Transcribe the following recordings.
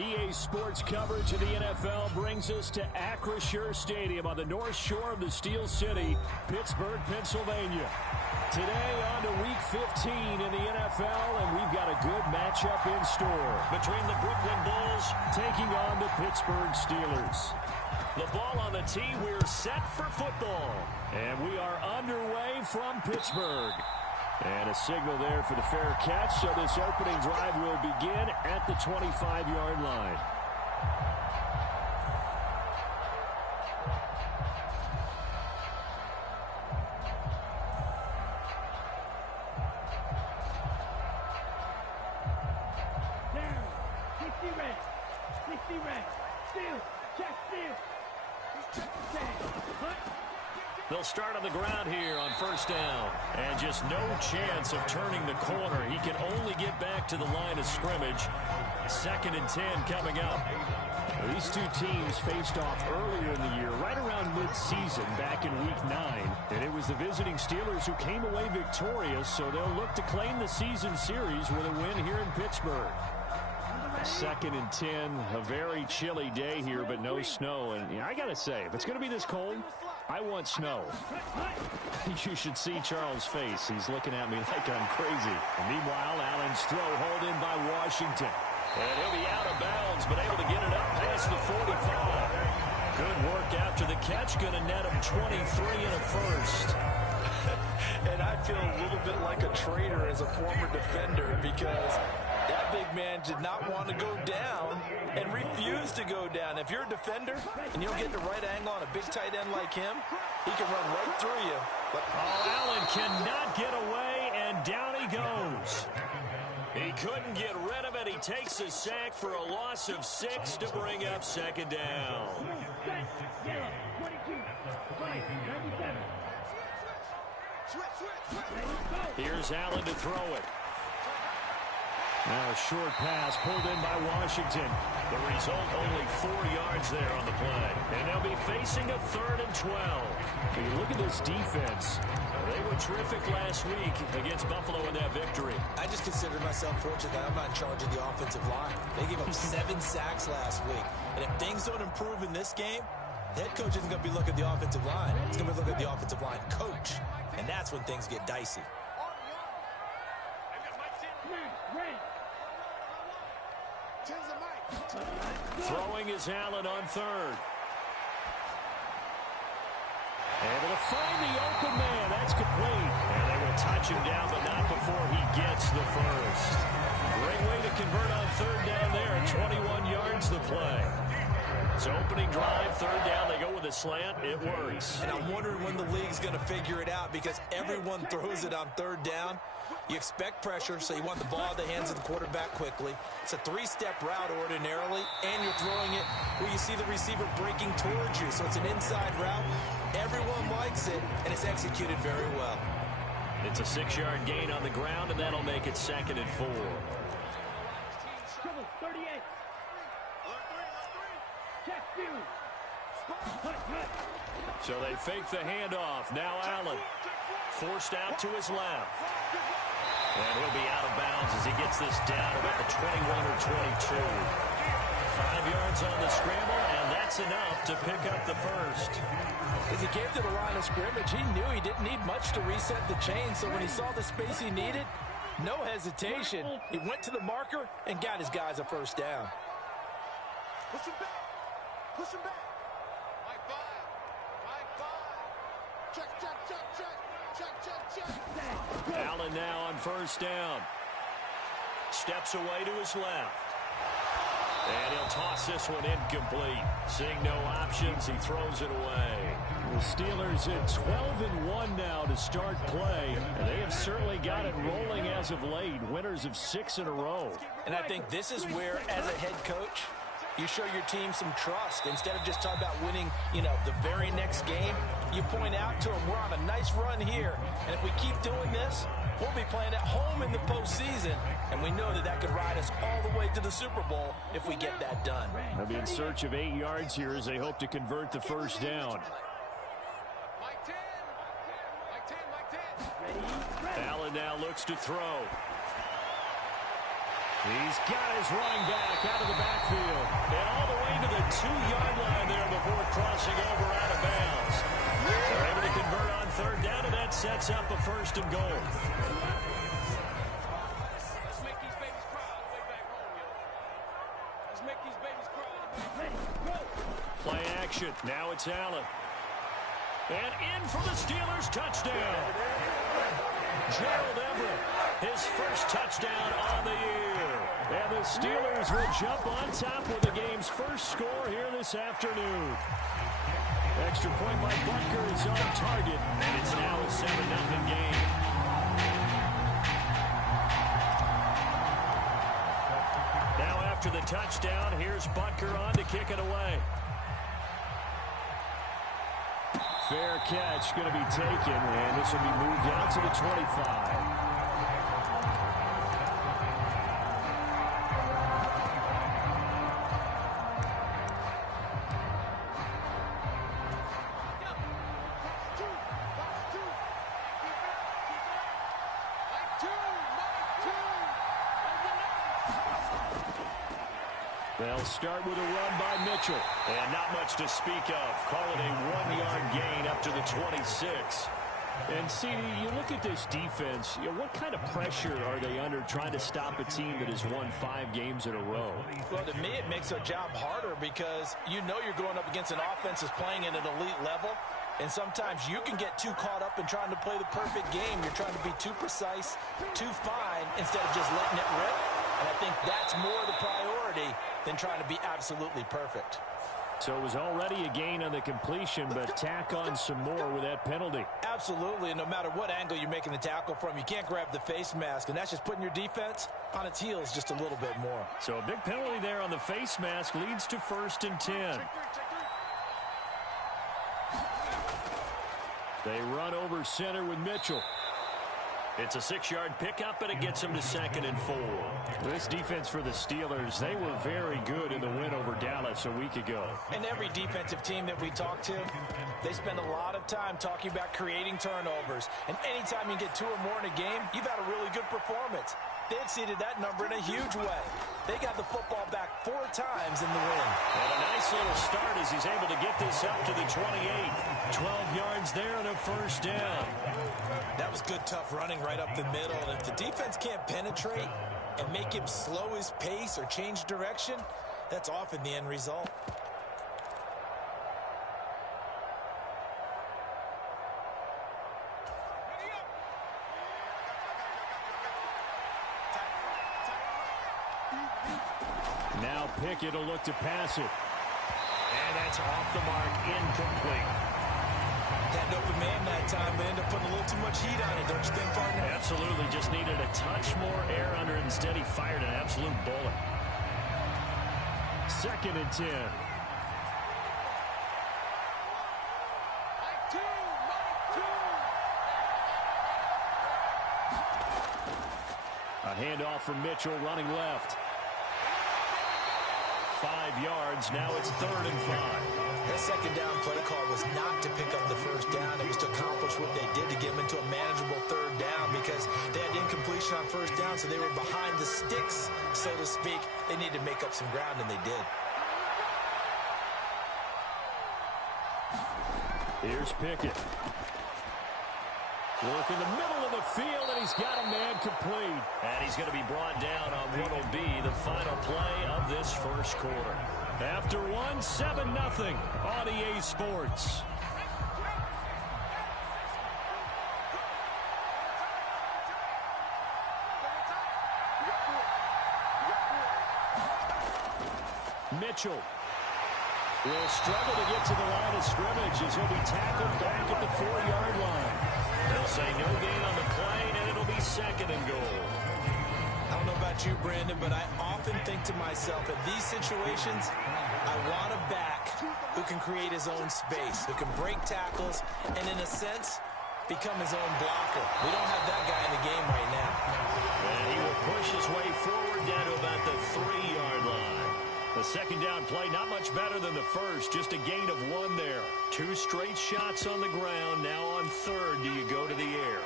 EA Sports coverage of the NFL brings us to Acrisure Stadium on the north shore of the Steel City, Pittsburgh, Pennsylvania. Today on to Week 15 in the NFL, and we've got a good matchup in store between the Brooklyn Bulls taking on the Pittsburgh Steelers. The ball on the tee, we're set for football. And we are underway from Pittsburgh. And a signal there for the fair catch, so this opening drive will begin at the 25-yard line. Down, 60 red, 60 red, steal, check steal. They'll start on the ground here on first down. And just no chance of turning the corner. He can only get back to the line of scrimmage. 2nd and 10 coming up. These two teams faced off earlier in the year, right around mid-season, back in Week 9. And it was the visiting Steelers who came away victorious, so they'll look to claim the season series with a win here in Pittsburgh. 2nd and 10, a very chilly day here, but no snow. And I got to say, if it's going to be this cold, I want snow. You should see Charles' face. He's looking at me like I'm crazy. And meanwhile, Allen's throw hauled in by Washington. And he'll be out of bounds, but able to get it up past the 45. Good work after the catch. Going to net him 23 and a first. And I feel a little bit like a traitor as a former defender, because that big man did not want to go down and refused to go down. If you're a defender and you don't get the right angle on a big tight end like him, he can run right through you. But Allen cannot get away, and down he goes. He couldn't get rid of it. He takes a sack for a loss of 6 to bring up 2nd down. Here's Allen to throw it. Now a short pass pulled in by Washington. The result, only 4 yards there on the play. And they'll be facing a 3rd and 12. When you look at this defense, they were terrific last week against Buffalo in that victory. I just consider myself fortunate that I'm not in charge of the offensive line. They gave up 7 sacks last week. And if things don't improve in this game, the head coach isn't going to be looking at the offensive line. He's going to be looking at the offensive line coach. And that's when things get dicey. Throwing is Allen on 3rd. Able to find the open man. That's complete. And they will touch him down, but not before he gets the first. Great way to convert on 3rd down there. 21 yards the play. So opening drive, 3rd down, they go with a slant. It works. And I'm wondering when the league's going to figure it out, because everyone throws it on 3rd down. You expect pressure, so you want the ball out of the hands of the quarterback quickly. It's a 3-step route ordinarily, and you're throwing it where you see the receiver breaking towards you. So it's an inside route. Everyone likes it, and it's executed very well. It's a 6-yard gain on the ground, and that'll make it 2nd and 4. So they fake the handoff. Now Allen forced out to his left. And he'll be out of bounds as he gets this down about the 21 or 22. 5 yards on the scramble, and that's enough to pick up the first. As he came to the line of scrimmage, he knew he didn't need much to reset the chain. So when he saw the space he needed, no hesitation. He went to the marker and got his guys a first down. Push him back. Push him back. High five. High five. Check, check, check, check. Check, check, check. Allen now on first down. Steps away to his left. And he'll toss this one incomplete. Seeing no options, he throws it away. The Steelers at 12-1 now to start play. And they have certainly got it rolling as of late. Winners of 6 in a row. And I think this is where, as a head coach, you show your team some trust. Instead of just talking about winning, the very next game, you point out to them, we're on a nice run here. And if we keep doing this, we'll be playing at home in the postseason. And we know that could ride us all the way to the Super Bowl if we get that done. They'll be in search of 8 yards here as they hope to convert the first down. Allen now looks to throw. He's got his running back out of the backfield. And all the way to the 2-yard line there before crossing over out of bounds. They're able to convert on third down, and that sets up a 1st and goal. Let's make these babies cry all the way back home, yo. Let's make these babies cry all the way back home. Play action. Now it's Allen. And in for the Steelers, touchdown. Gerald Everett, his first touchdown on the year. And the Steelers will jump on top with the game's first score here this afternoon. Extra point by Butker is on target, and it's now a 7-0 game. Now after the touchdown, here's Butker on to kick it away. Fair catch going to be taken, and this will be moved out to the 25. They'll start with a run by Mitchell. And not much to speak of. Call it a 1-yard gain up to the 26. And, CD, you look at this defense, what kind of pressure are they under trying to stop a team that has won 5 games in a row? Well, to me, it makes their job harder because you know you're going up against an offense that's playing at an elite level. And sometimes you can get too caught up in trying to play the perfect game. You're trying to be too precise, too fine, instead of just letting it rip. And I think that's more the priority than trying to be absolutely perfect. So it was already a gain on the completion, but tack on some more with that penalty. Absolutely, and no matter what angle you're making the tackle from, you can't grab the face mask, and that's just putting your defense on its heels just a little bit more. So a big penalty there on the face mask leads to 1st and 10. They run over center with Mitchell. It's a 6-yard pickup, and it gets them to 2nd and 4. This defense for the Steelers, they were very good in the win over Dallas a week ago. And every defensive team that we talk to, they spend a lot of time talking about creating turnovers. And anytime you get 2 or more in a game, you've had a really good performance. They exceeded that number in a huge way. They got the football back 4 times in the win. And a nice little start as he's able to get this up to the 28. 12 yards there and a 1st down. That was good, tough running right up the middle. And if the defense can't penetrate and make him slow his pace or change direction, that's often the end result. Now Pickett will look to pass it. And that's off the mark, incomplete. Had an open man that time, but ended up putting a little too much heat on it, don't you think, partner? Absolutely, just needed a touch more air under it. Instead, he fired an absolute bullet. 2nd and 10. A handoff from Mitchell running left. 5 yards, now it's 3rd and 5. That 2nd down play call was not to pick up the 1st down. It was to accomplish what they did to get them into a manageable 3rd down because they had incompletion on 1st down, so they were behind the sticks, so to speak. They needed to make up some ground, and they did. Here's Pickett. Work in the middle of the field, and he's got a man complete. And he's going to be brought down on what will be the final play of this 1st quarter. After 7-0 on EA Sports. Mitchell will struggle to get to the line of scrimmage as he'll be tackled back at the 4-yard line. They'll say no gain on the play, and it'll be 2nd and goal. I don't know about you, Brandon, but I often think to myself, in these situations, I want a back who can create his own space, who can break tackles, and in a sense, become his own blocker. We don't have that guy in the game right now. And he will push his way forward down to about the 3-yard line. The 2nd down play, not much better than the first, just a gain of 1 there. 2 straight shots on the ground. Now on 3rd, do you go to the air?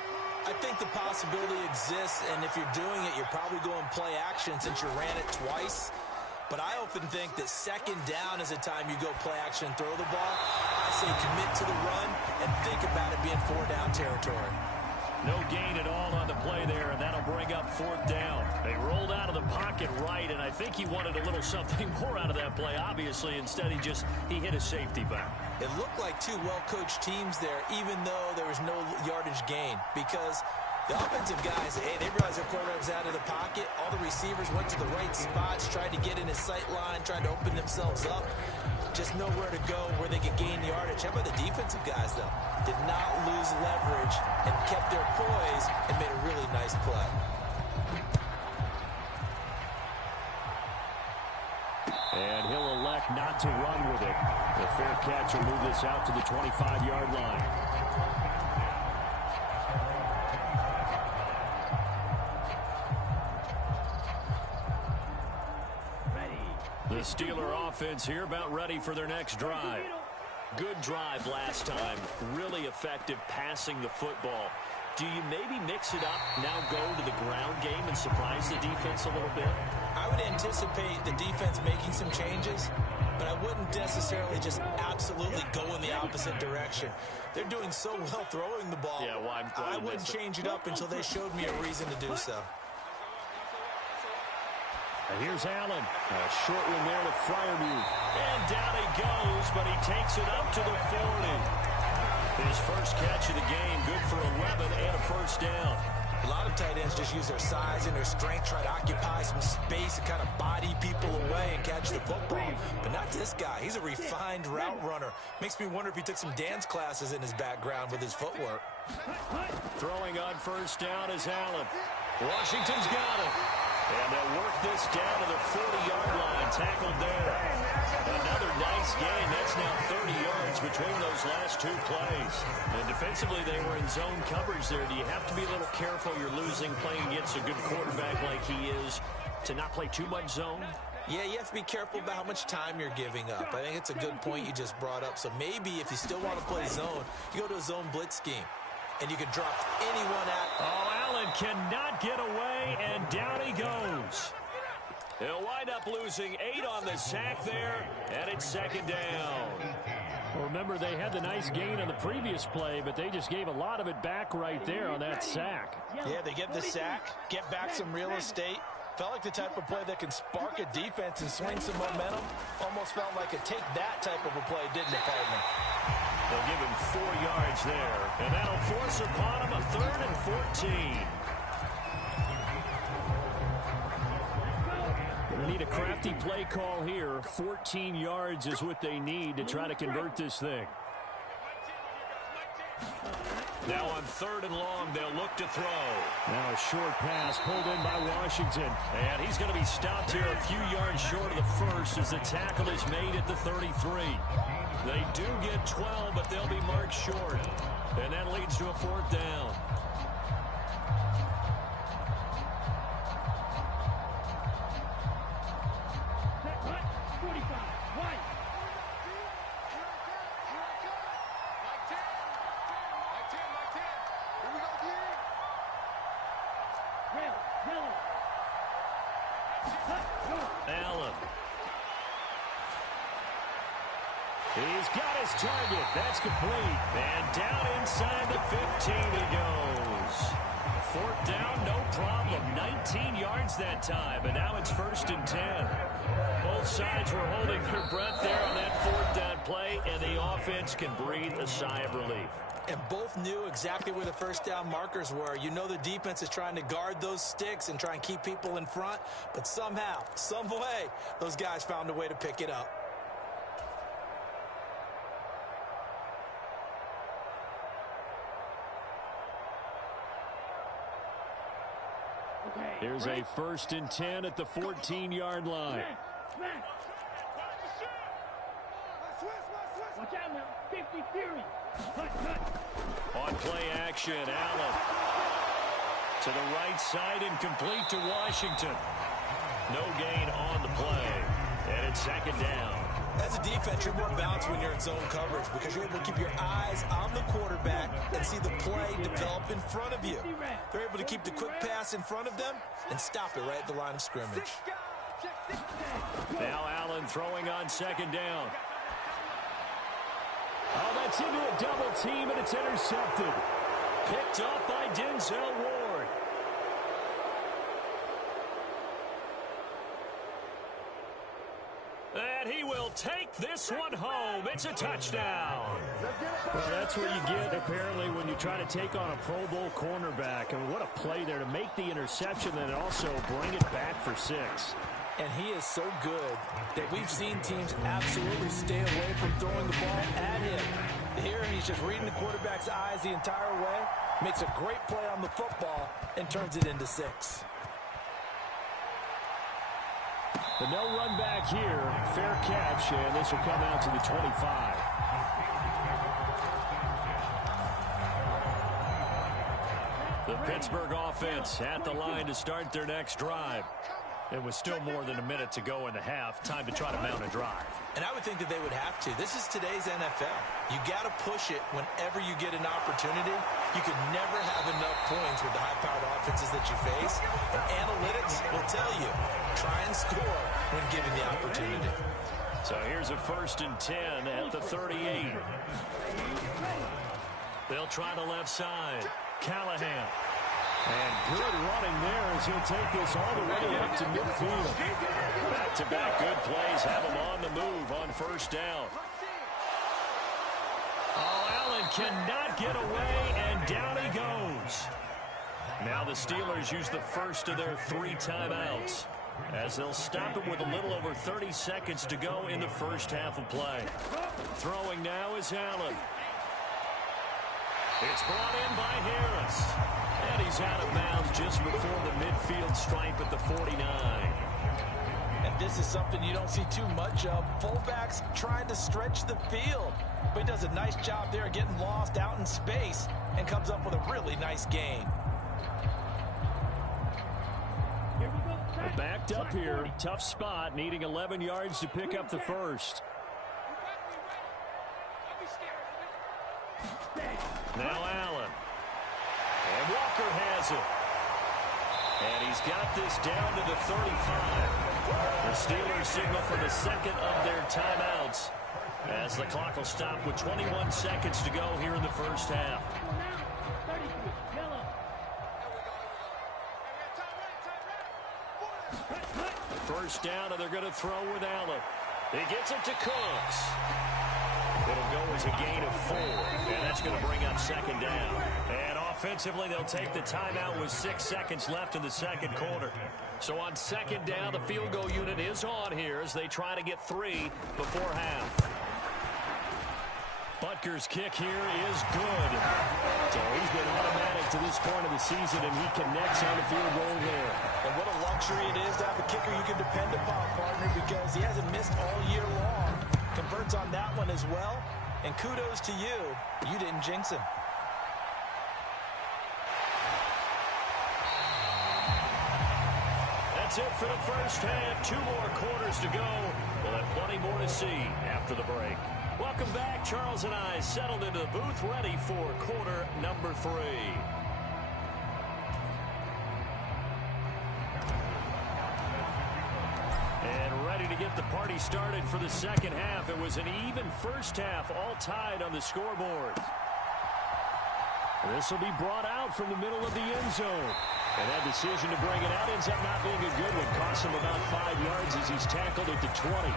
I think the possibility exists, and if you're doing it, you're probably going play action since you ran it twice. But I often think that second down is a time you go play action and throw the ball. I say commit to the run and think about it being 4-down territory. No gain at all on the play there, and that'll bring up 4th down. They rolled out of the pocket right, and I think he wanted a little something more out of that play, obviously. Instead, he hit a safety back. It looked like two well-coached teams there, even though there was no yardage gain, because the offensive guys, hey, they realized their quarterback was out of the pocket. All the receivers went to the right spots, tried to get in his sight line, tried to open themselves up. Just nowhere to go where they could gain yardage. How about the defensive guys, though? Did not lose leverage and kept their poise and made a really nice play. And he'll elect not to run with it. The fair catch will move this out to the 25-yard line. The Steeler offense here about ready for their next drive. Good drive last time. Really effective passing the football. Do you maybe mix it up, now go to the ground game and surprise the defense a little bit? I would anticipate the defense making some changes, but I wouldn't necessarily just absolutely go in the opposite direction. They're doing so well throwing the ball. Yeah, well, I wouldn't change it up until they showed me a reason to do so. And here's Allen. A short one there to Freiermuth. And down he goes, but he takes it up to the 40. His first catch of the game, good for 11 and a first down. A lot of tight ends just use their size and their strength, try to occupy some space and kind of body people away and catch the football. But not this guy. He's a refined route runner. Makes me wonder if he took some dance classes in his background with his footwork. Throwing on first down is Allen. Washington's got it. And they'll work this down to the 40-yard line. Tackled there. Another nice gain. That's now 30 yards between those last two plays. And defensively, they were in zone coverage there. Do you have to be a little careful? You're losing playing against a good quarterback like he is to not play too much zone? Yeah, you have to be careful about how much time you're giving up. I think it's a good point you just brought up. So maybe if you still want to play zone, you go to a zone blitz scheme. And you can drop anyone at. Oh, Allen cannot get away, and down he goes. He'll wind up losing 8 on the sack there, and it's second down. Well, remember, they had the nice gain on the previous play, but they just gave a lot of it back right there on that sack. Yeah, they get the sack, get back some real estate. Felt like the type of play that can spark a defense and swing some momentum. Almost felt like a take that type of a play, didn't it, partner? They'll give him 4 yards there, and that'll force upon him a 3rd and 14. They need a crafty play call here. 14 yards is what they need to try to convert this thing. Now on 3rd and long, they'll look to throw. Now a short pass pulled in by Washington. And he's going to be stopped here a few yards short of the first as the tackle is made at the 33. They do get 12, but they'll be marked short. And that leads to a 4th down. Allen. He's got his target. That's complete. And down inside the 15 he goes. 4th down, no problem. 19 yards that time. And now it's 1st and 10. Both sides were holding their breath there on that 4th down play, and the offense can breathe a sigh of relief. And both knew exactly where the 1st down markers were. You know the defense is trying to guard those sticks and try and keep people in front. But somehow, some way, those guys found a way to pick it up. Here's a 1st and 10 at the 14-yard line. Watch out now. 50 Fury. On play action, Allen. To the right side and complete to Washington. No gain on the play. And it's 2nd down. As a defense, you're more balanced when you're in zone coverage because you're able to keep your eyes on the quarterback and see the play develop in front of you. They're able to keep the quick pass in front of them and stop it right at the line of scrimmage. Now Allen throwing on second down. Oh, that's into a double team, and it's intercepted. Picked up by Denzel Ward. And he will take this one home. It's a touchdown. Well, that's what you get, apparently, when you try to take on a Pro Bowl cornerback. I mean, what a play there to make the interception and also bring it back for 6. And he is so good that we've seen teams absolutely stay away from throwing the ball at him. Here, he's just reading the quarterback's eyes the entire way, makes a great play on the football, and turns it into 6. The no run back here, fair catch, and this will come out to the 25. The Pittsburgh offense at the line to start their next drive. It was still more than a minute to go in the half. Time to try to mount a drive. And I would think that they would have to. This is today's NFL. You got to push it whenever you get an opportunity. You can never have enough points with the high-powered offenses that you face. And analytics will tell you, try and score when given the opportunity. So here's a 1st and 10 at the 38. They'll try the left side. Callahan. And good running there as he'll take this all the way up to midfield. Back-to-back good plays have him on the move on 1st down. Oh, Allen cannot get away, and down he goes. Now the Steelers use the first of their 3 timeouts as they'll stop it with a little over 30 seconds to go in the first half of play. Throwing now is Allen. It's brought in by Harris. And he's out of bounds just before the midfield stripe at the 49. And this is something you don't see too much of. Fullbacks trying to stretch the field. But he does a nice job there getting lost out in space and comes up with a really nice gain. Backed up here. Tough spot, needing 11 yards to pick up the first. Now Allen. And Walker has it. And he's got this down to the 35. The Steelers signal for the second of their timeouts as the clock will stop with 21 seconds to go here in the first half. First down, and they're going to throw with Allen. He gets it to Cooks. It'll go as a gain of 4, and that's going to bring up second down. And offensively, they'll take the timeout with 6 seconds left in the second quarter. So on second down, the field goal unit is on here as they try to get 3 before half. Butker's kick here is good. So he's been automatic to this point of the season, and he connects on the field goal there. And what a luxury it is to have a kicker you can depend upon, partner, because he hasn't missed all year long. Converts on that one as well. And kudos to you. You didn't jinx him. That's it for the first half. 2 more quarters to go. We'll have plenty more to see after the break. Welcome back. Charles and I settled into the booth, ready for quarter number 3. And ready to get the party started for the second half. It was an even first half, all tied on the scoreboard. This will be brought out from the middle of the end zone. And that decision to bring it out ends up not being a good one. Costs him about 5 yards as he's tackled at the 20.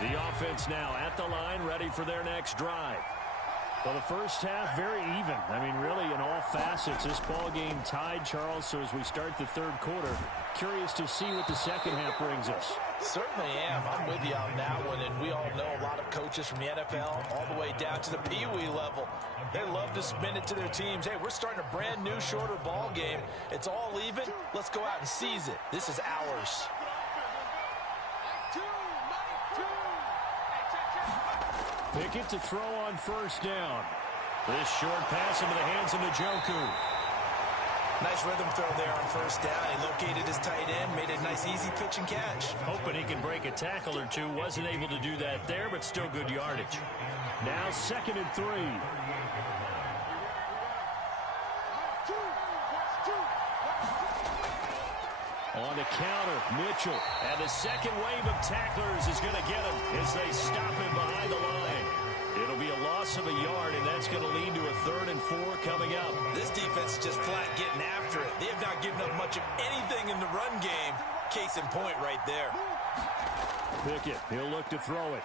The offense now at the line, ready for their next drive. Well, the first half, very even. I mean, really, in all facets, this ball game tied, Charles. So as we start the third quarter, curious to see what the second half brings us. Certainly am. I'm with you on that one. And we all know a lot of coaches from the NFL all the way down to the Pee Wee level. They love to spin it to their teams. Hey, we're starting a brand new, shorter ball game. It's all even. Let's go out and seize it. This is ours. Pickett to throw on first down. This short pass into the hands of Njoku. Nice rhythm throw there on first down. He located his tight end, made a nice easy pitch and catch. Hoping he can break a tackle or two. Wasn't able to do that there, but still good yardage. Now 2nd and 3. On the counter, Mitchell. And the second wave of tacklers is going to get him as they stop him behind the line. It'll be a loss of a yard, and that's going to lead to a 3rd and 4 coming up. This defense is just flat getting after it. They have not given up much of anything in the run game. Case in point right there. Pickett, he'll look to throw it.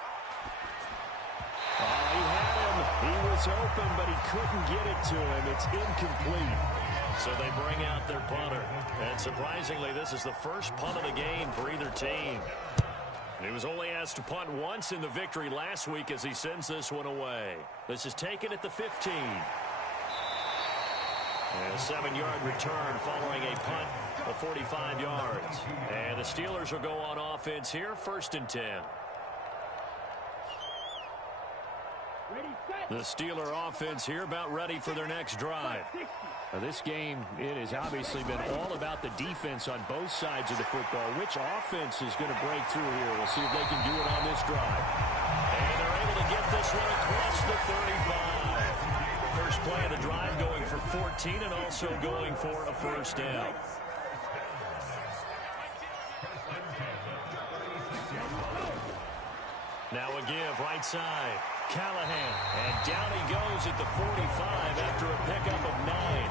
Oh, he had him. He was open, but he couldn't get it to him. It's incomplete. So they bring out their punter. And surprisingly, this is the first punt of the game for either team. He was only asked to punt once in the victory last week as he sends this one away. This is taken at the 15. And a 7-yard return following a punt of 45 yards. And the Steelers will go on offense here, 1st and 10. The Steeler offense here about ready for their next drive. Now this game, it has obviously been all about the defense on both sides of the football. Which offense is going to break through here? We'll see if they can do it on this drive. And they're able to get this one across the 35. First play of the drive going for 14 and also going for a 1st down. Now a give right side. Callahan, and down he goes at the 45 after a pickup of 9.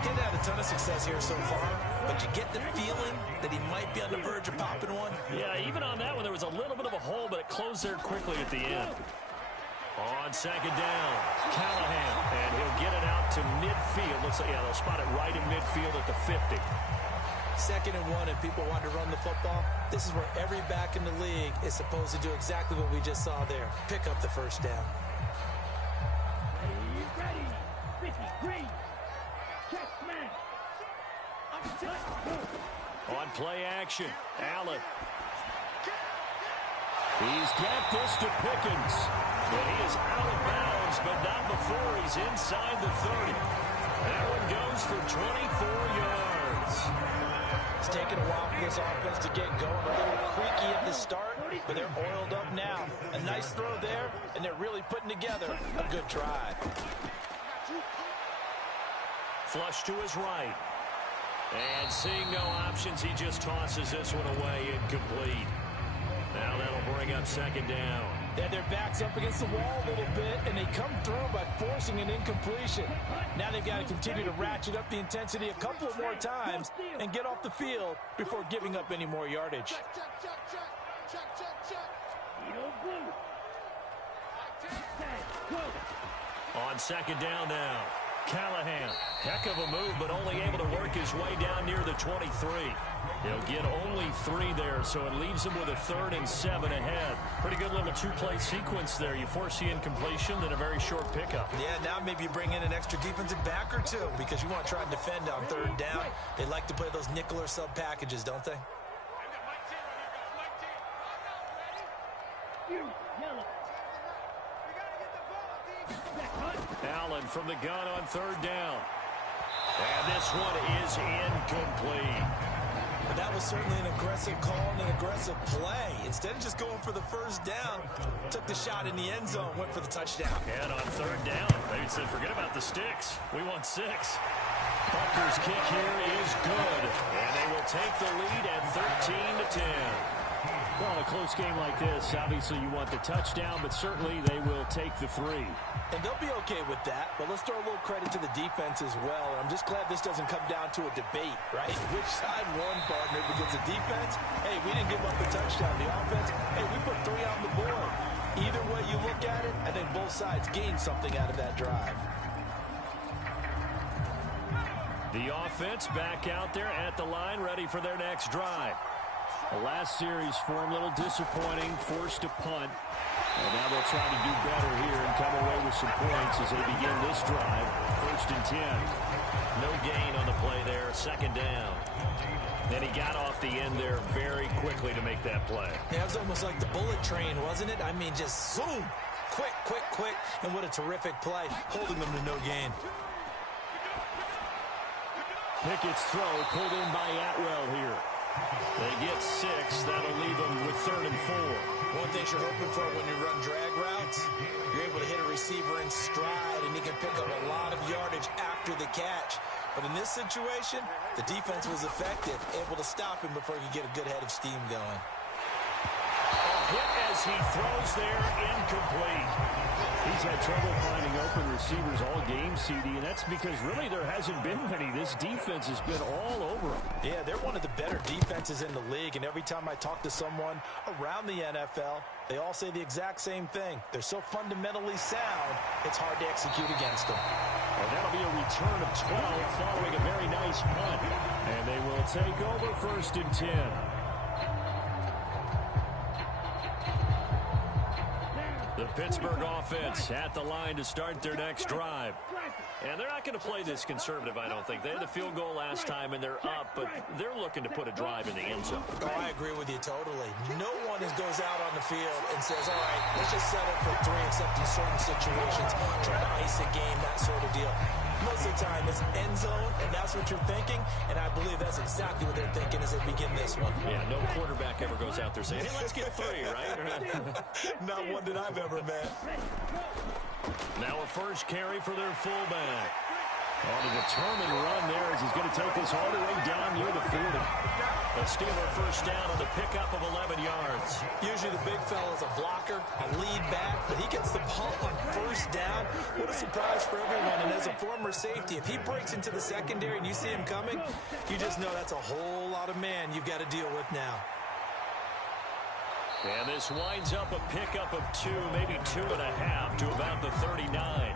Didn't have a ton of success here so far, but you get the feeling that he might be on the verge of popping one. Yeah, even on that one, there was a little bit of a hole, but it closed there quickly at the end. On 2nd down, Callahan, and he'll get it out to midfield. Looks like, yeah, they'll spot it right in midfield at the 50. 2nd and 1, and people want to run the football. This is where every back in the league is supposed to do exactly what we just saw there. Pick up the 1st down. Ready. 53. Check smash. On play action, Allen. He's got this to Pickens. And he is out of bounds, but not before he's inside the 30. That one goes for 24 yards. It's taken a while for this offense to get going. A little creaky at the start, but they're oiled up now. A nice throw there, and they're really putting together a good drive. Flush to his right. And seeing no options, he just tosses this one away, incomplete. Now that'll bring up 2nd down. They had their backs up against the wall a little bit, and they come through by forcing an incompletion. Now they've got to continue to ratchet up the intensity a couple of more times and get off the field before giving up any more yardage. On 2nd down now, Callahan. Heck of a move, but only able to work his way down near the 23. He'll get only 3 there, so it leaves him with a 3rd and 7 ahead. Pretty good little 2-play sequence there. You force the incompletion, then a very short pickup. Yeah, now maybe you bring in an extra defensive back or two because you want to try and defend on 3rd down. They like to play those nickel or sub packages, don't they? Allen from the gun on 3rd down. And this one is incomplete. But that was certainly an aggressive call and an aggressive play. Instead of just going for the 1st down, took the shot in the end zone, went for the touchdown. And on 3rd down, they said, forget about the sticks. We want 6. Butker's kick here is good. And they will take the lead at 13-10. Well, in a close game like this, obviously you want the touchdown, but certainly they will take the 3. And they'll be okay with that, but let's throw a little credit to the defense as well. I'm just glad this doesn't come down to a debate, right? Which side won, partner? Because the defense, hey, we didn't give up the touchdown. The offense, hey, we put 3 on the board. Either way you look at it, I think both sides gained something out of that drive. The offense back out there at the line, ready for their next drive. The last series for them, a little disappointing, forced to punt. And now they'll try to do better here and come away with some points as they begin this drive. 1st and 10. No gain on the play there, 2nd down. And he got off the end there very quickly to make that play. Yeah, it was almost like the bullet train, wasn't it? I mean, just zoom. Quick, quick, quick. And what a terrific play, holding them to no gain. Pickett's throw pulled in by Atwell here. They get 6. That'll leave them with 3rd and 4. One thing you're hoping for when you run drag routes, you're able to hit a receiver in stride, and he can pick up a lot of yardage after the catch. But in this situation, the defense was effective, able to stop him before he could get a good head of steam going. Hit as he throws there, incomplete. He's had trouble finding open receivers all game, CD, and that's because really there hasn't been many. This defense has been all over him. Yeah, they're one of the better defenses in the league, and every time I talk to someone around the NFL, they all say the exact same thing. They're so fundamentally sound, it's hard to execute against them. And that'll be a return of 12 following a very nice punt. And they will take over 1st and 10. The Pittsburgh offense at the line to start their next drive. And they're not going to play this conservative, I don't think. They had the field goal last time, and they're up, but they're looking to put a drive in the end zone. Oh, I agree with you totally. No one goes out on the field and says, all right, let's just settle for 3, except in certain situations, trying to ice a game, that sort of deal. Most of the time, it's end zone, and that's what you're thinking, and I believe that's exactly what they're thinking as they begin this one. Yeah, no quarterback ever goes out there saying, hey, let's get 3, right? Not one that I've ever met. Now a first carry for their fullback. On a determined run there as he's going to take this all the way down near the 40. A Steeler first down on the pickup of 11 yards. Usually the big fella's a blocker, a lead back, but he gets the ball on first down. What a surprise for everyone. And as a former safety, if he breaks into the secondary and you see him coming, you just know that's a whole lot of man you've got to deal with now. And this winds up a pickup of 2, maybe 2.5 to about the 39.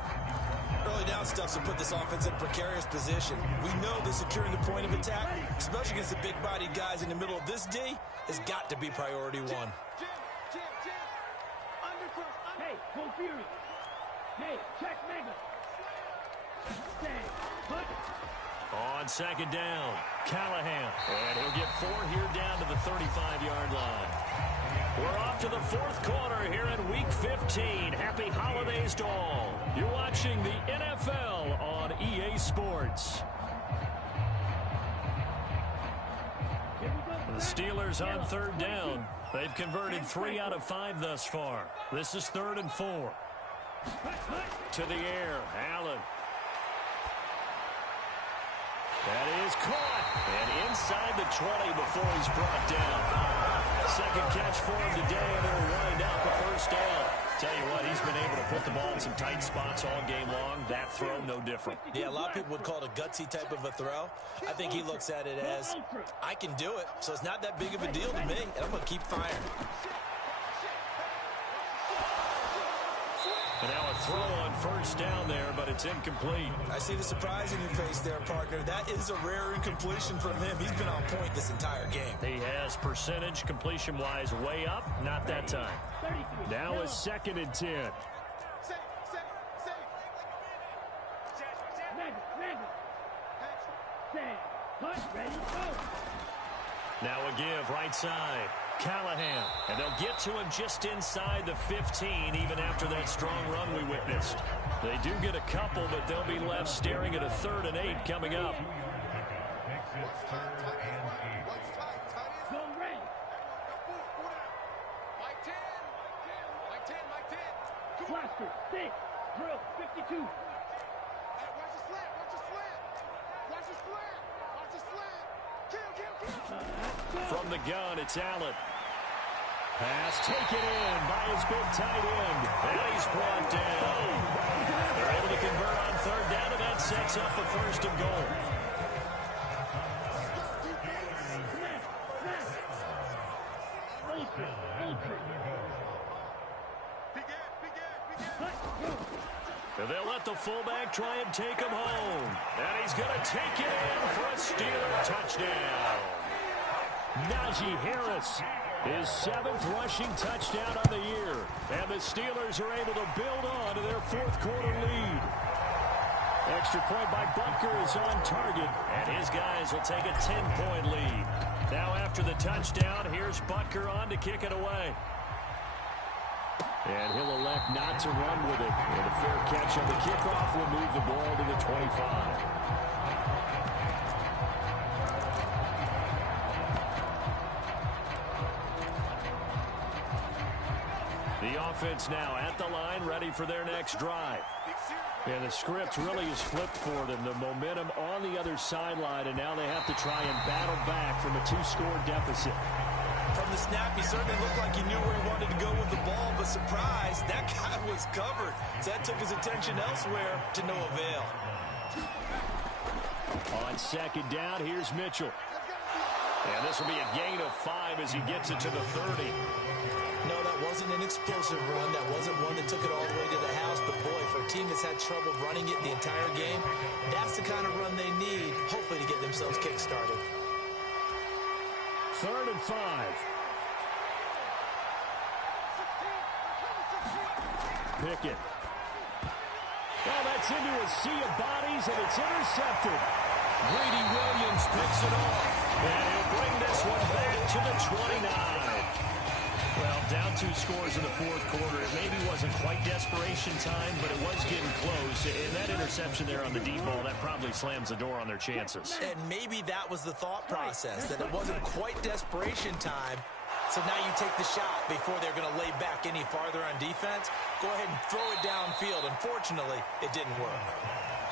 Early down stuff to put this offense in a precarious position. We know that securing the point of attack, especially against the big-bodied guys in the middle of this D, has got to be priority 1. Jim. Hey, go Fury. Hey, check Mega. Stand. Put. On 2nd down, Callahan. And he'll get 4 here down to the 35-yard line. We're off to the 4th quarter here in Week 15. Happy holidays to all. You're watching the NFL on EA Sports. The Steelers on 3rd down. They've converted 3 out of 5 thus far. This is 3rd and 4. To the air, Allen. That is caught. And inside the 20 before he's brought down. Second catch for him today, and they'll wind up a first down. Tell you what, he's been able to put the ball in some tight spots all game long. That throw, no different. Yeah, a lot of people would call it a gutsy type of a throw. I think he looks at it as, I can do it, so it's not that big of a deal to me, and I'm going to keep firing. And now a throw on first down there, but it's incomplete. I see the surprise in your face there, partner. That is a rare incompletion from him. He's been on point this entire game. He has percentage completion-wise way up, not that time. Now a 2nd and 10. Now a give right side. Callahan, and they'll get to him just inside the 15, even after that strong run we witnessed. They do get a couple, but they'll be left staring at a 3rd and 8 coming up. Go ready. Cluster, 6, drill, 52. Watch the slant. Watch the slant. Kill. From the gun, it's Allen. Pass taken in by his big tight end. And he's brought down. They're able to convert on 3rd down, and that sets up the 1st and goal. And they'll let the fullback try and take him home. And he's going to take it in for a Steeler touchdown. Najee Harris, his 7th rushing touchdown on the year. And the Steelers are able to build on to their 4th quarter lead. Extra point by Butker is on target. And his guys will take a 10-point lead. Now after the touchdown, here's Butker on to kick it away. And he'll elect not to run with it. And a fair catch on the kickoff will move the ball to the 25. offense now at the line, ready for their next drive. And the script really is flipped for them. The momentum on the other sideline, and now they have to try and battle back from a 2-score deficit. From the snap, he certainly looked like he knew where he wanted to go with the ball, but surprise, that guy was covered. So that took his attention elsewhere to no avail. On second down, here's Mitchell. And this will be a gain of 5 as he gets it to the 30. No, that wasn't an explosive run. That wasn't one that took it all the way to the house. But, boy, for a team that's had trouble running it the entire game, that's the kind of run they need, hopefully, to get themselves kick-started. 3rd and 5. Pickett. Well, that's into a sea of bodies, and it's intercepted. Greedy Williams picks it off, and he'll bring this one back to the 29. Well, down 2 scores in the 4th quarter. It maybe wasn't quite desperation time, but it was getting close. And that interception there on the deep ball, that probably slams the door on their chances. And maybe that was the thought process, that it wasn't quite desperation time. So now you take the shot before they're going to lay back any farther on defense. Go ahead and throw it downfield. Unfortunately, it didn't work.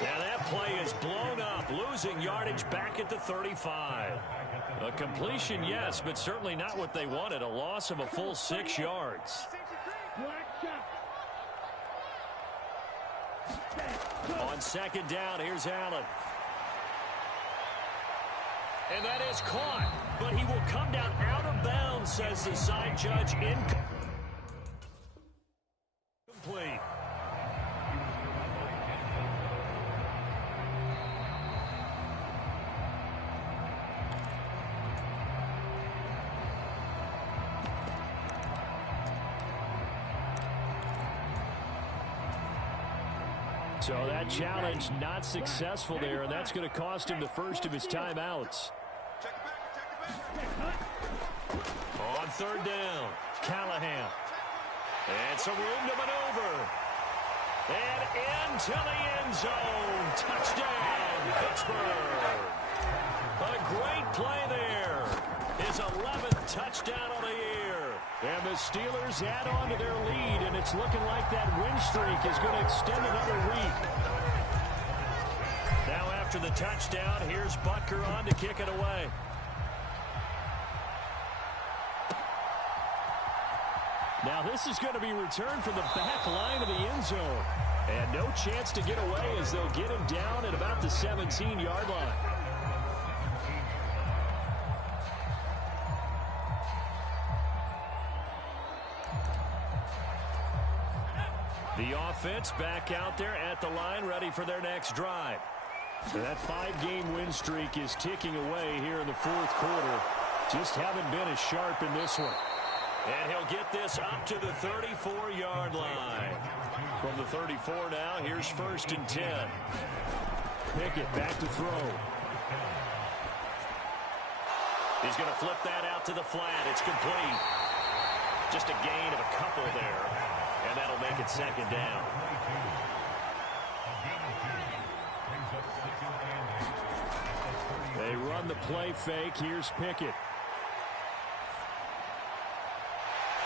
Now that play is blown up, losing yardage back at the 35. A completion, yes, but certainly not what they wanted. A loss of a full 6 yards. On second down, here's Allen. And that is caught, but he will come down out of bounds, says the side judge. Incomplete. So that challenge not successful there, and that's going to cost him the first of his timeouts. On 3rd down, Callahan. And some room to maneuver. And into the end zone. Touchdown, Pittsburgh. A great play there. His 11th touchdown on the year. And the Steelers add on to their lead, and it's looking like that win streak is going to extend another week. Now after the touchdown, here's Butker on to kick it away. Now this is going to be returned from the back line of the end zone. And no chance to get away as they'll get him down at about the 17-yard line. The offense back out there at the line, ready for their next drive. So that 5-game win streak is ticking away here in the 4th quarter. Just haven't been as sharp in this one. And he'll get this up to the 34-yard line. From the 34 now, here's 1st and 10. Pickett back to throw. He's going to flip that out to the flat. It's complete. Just a gain of a couple there. And that'll make it 2nd down. They run the play fake. Here's Pickett.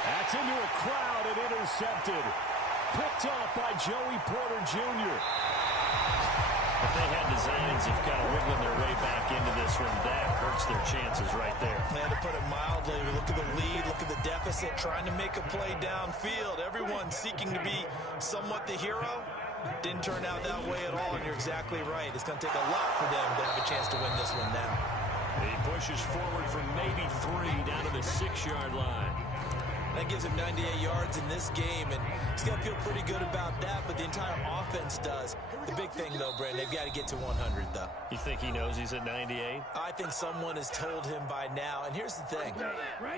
That's into a crowd and intercepted. Picked off by Joey Porter Jr. If they had designs of kind of wiggling their way back into this one, that hurts their chances right there. Man, to put it mildly, look at the lead, look at the deficit, trying to make a play downfield. Everyone seeking to be somewhat the hero. Didn't turn out that way at all, and you're exactly right. It's going to take a lot for them to have a chance to win this one now. He pushes forward from maybe 3 down to the 6-yard line. That gives him 98 yards in this game, and he's going to feel pretty good about that, but the entire offense does. The big thing, though, Brandon, they've got to get to 100, though. You think he knows he's at 98? I think someone has told him by now, and here's the thing.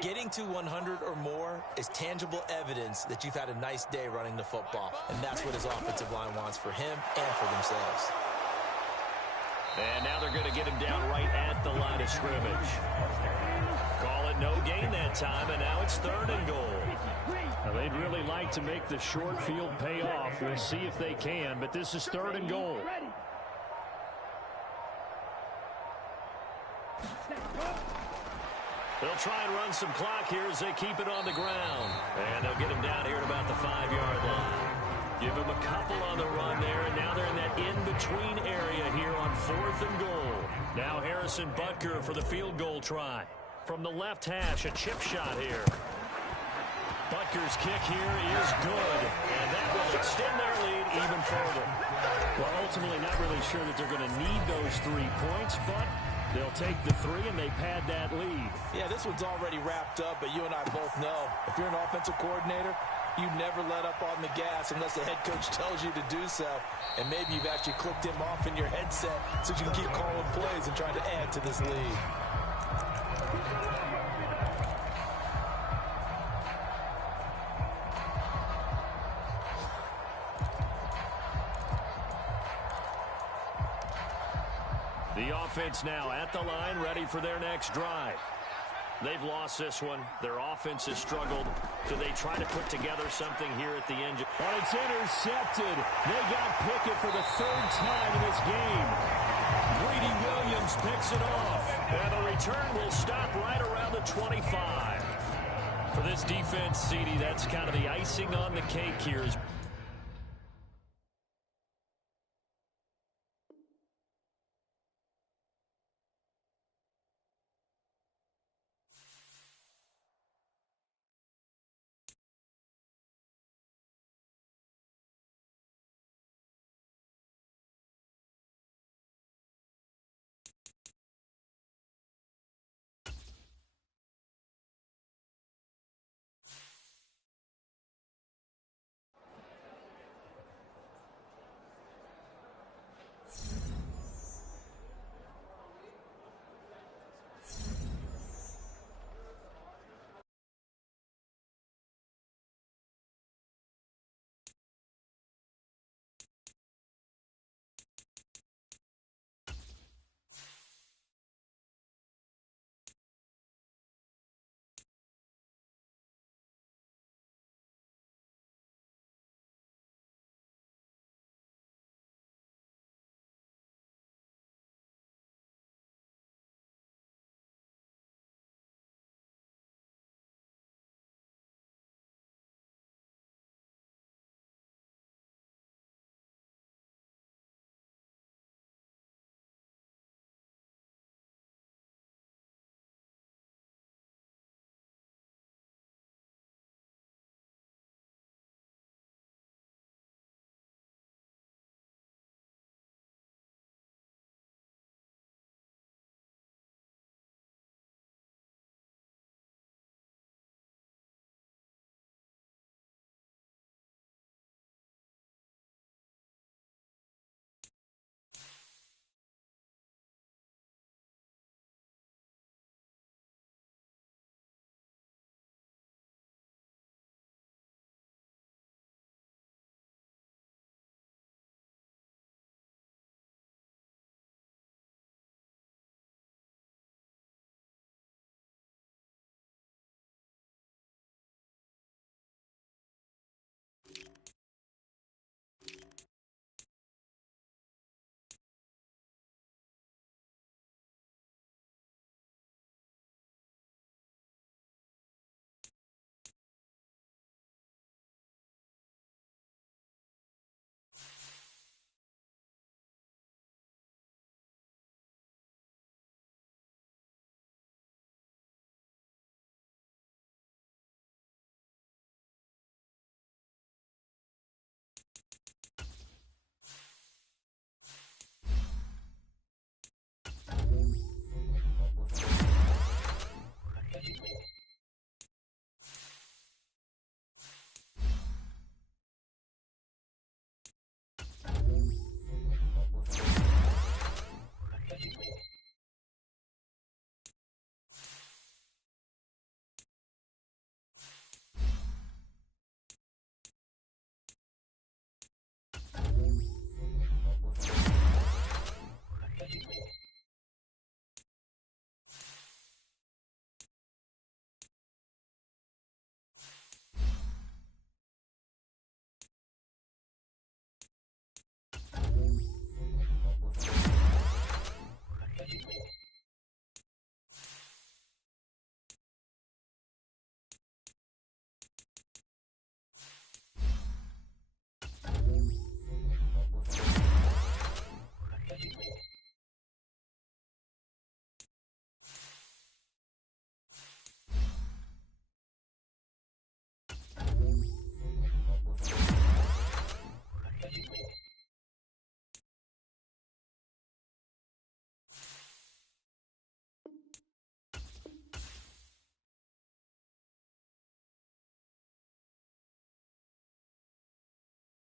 Getting to 100 or more is tangible evidence that you've had a nice day running the football, and that's what his offensive line wants for him and for themselves. And now they're going to get him down right at the line of scrimmage. Call it no gain that time, and now it's 3rd and goal. Now they'd really like to make the short field pay off. We'll see if they can, but this is 3rd and goal. They'll try and run some clock here as they keep it on the ground. And they'll get him down here at about the 5-yard line. Give him a couple on the run there, and now they're in that in-between area here on 4th and goal. Now Harrison Butker for the field goal try. From the left hash, a chip shot here. Butker's kick here is good, and that will extend their lead even further. Well, ultimately not really sure that they're going to need those 3 points, but they'll take the 3 and they pad that lead. Yeah, this one's already wrapped up, but you and I both know if you're an offensive coordinator, you never let up on the gas unless the head coach tells you to do so. And maybe you've actually clicked him off in your headset so you can keep calling plays and trying to add to this lead. The offense now at the line, ready for their next drive. They've lost this one. Their offense has struggled. Do they try to put together something here at the end? And it's intercepted. They got Pickett for the 3rd time in this game. Greedy Williams picks it off. And the return will stop right around the 25. For this defense, CD, that's kind of the icing on the cake here.